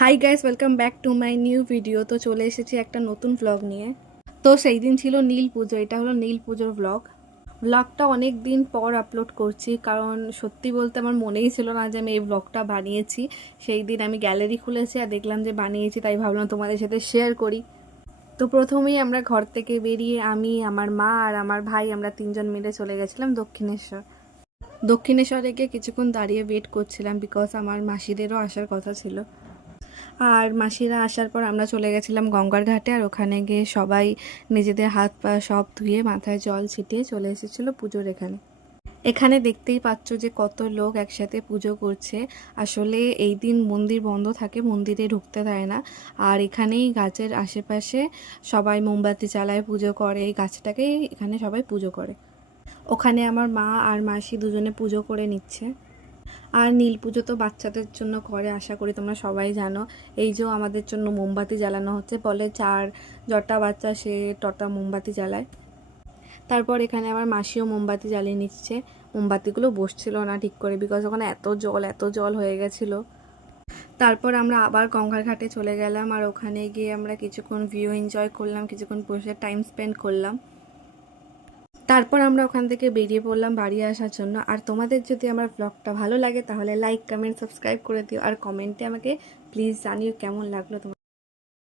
Hi guys, welcome back to my new video. তো চলে এসেছি একটা নতুন ভ্লগ নিয়ে। তো সেই দিন ছিল নীল পুজো, এটা হলো নীল পুজোর ভ্লগটা অনেক দিন পর আপলোড করছি, কারণ সত্যি বলতে আমার মনেই ছিল না যে আমি এই ভ্লগটা বানিয়েছি। সেই দিন আমি গ্যালারি খুলেছি আর দেখলাম যে বানিয়েছি, তাই ভাবলাম তোমাদের সাথে শেয়ার করি। তো প্রথমেই আমরা ঘর থেকে বেরিয়ে আমি, আমার মা আর আমার ভাই, আমরা তিনজন মিলে চলে গেছিলাম দক্ষিণেশ্বরে গিয়ে কিছুক্ষণ দাঁড়িয়ে ওয়েট করছিলাম, বিকজ আমার মাসিদেরও আসার কথা ছিল। আর মাসিরা আসার পর আমরা চলে গেছিলাম গঙ্গার ঘাটে, আর ওখানে গিয়ে সবাই নিজেদের হাত পা সব ধুয়ে মাথায় জল ছিটিয়ে চলে এসেছিলো পুজোর এখানে। এখানে দেখতেই পাচ্ছ যে কত লোক একসাথে পুজো করছে। আসলে এই দিন মন্দির বন্ধ থাকে, মন্দিরে ঢুকতে দেয় না। আর এখানেই গাছের আশেপাশে সবাই মোমবাতি জ্বালায়, পুজো করে, এই গাছটাকেই এখানে সবাই পুজো করে। ওখানে আমার মা আর মাসি দুজনে পুজো করে নিচ্ছে। আর নীল পুজো তো বাচ্চাদের জন্য করে, আশা করি তোমরা সবাই জানো। এই যে আমাদের জন্য মোমবাতি জ্বালানো হচ্ছে, বলে চার যটা বাচ্চা সে তটা মোমবাতি জ্বালায়। তারপর এখানে আমার মাসিও মোমবাতি জ্বালিয়ে নিচ্ছে। মোমবাতিগুলো বসছিল না ঠিক করে, বিকজ ওখানে এত জল হয়ে গেছিলো। তারপর আমরা আবার গঙ্গার ঘাটে চলে গেলাম, আর ওখানে গিয়ে আমরা কিছুক্ষণ ভিউ এনজয় করলাম, কিছুক্ষণ বসে টাইম স্পেন্ড করলাম। তারপর আমরা ওখান থেকে বেরিয়ে পড়লাম বাড়ি আসার জন্য। আর তোমাদের যদি আমার ব্লগটা ভালো লাগে তাহলে লাইক, কমেন্ট, সাবস্ক্রাইব করে দিও, আর কমেন্টে আমাকে প্লিজ জানিও কেমন লাগলো তোমার।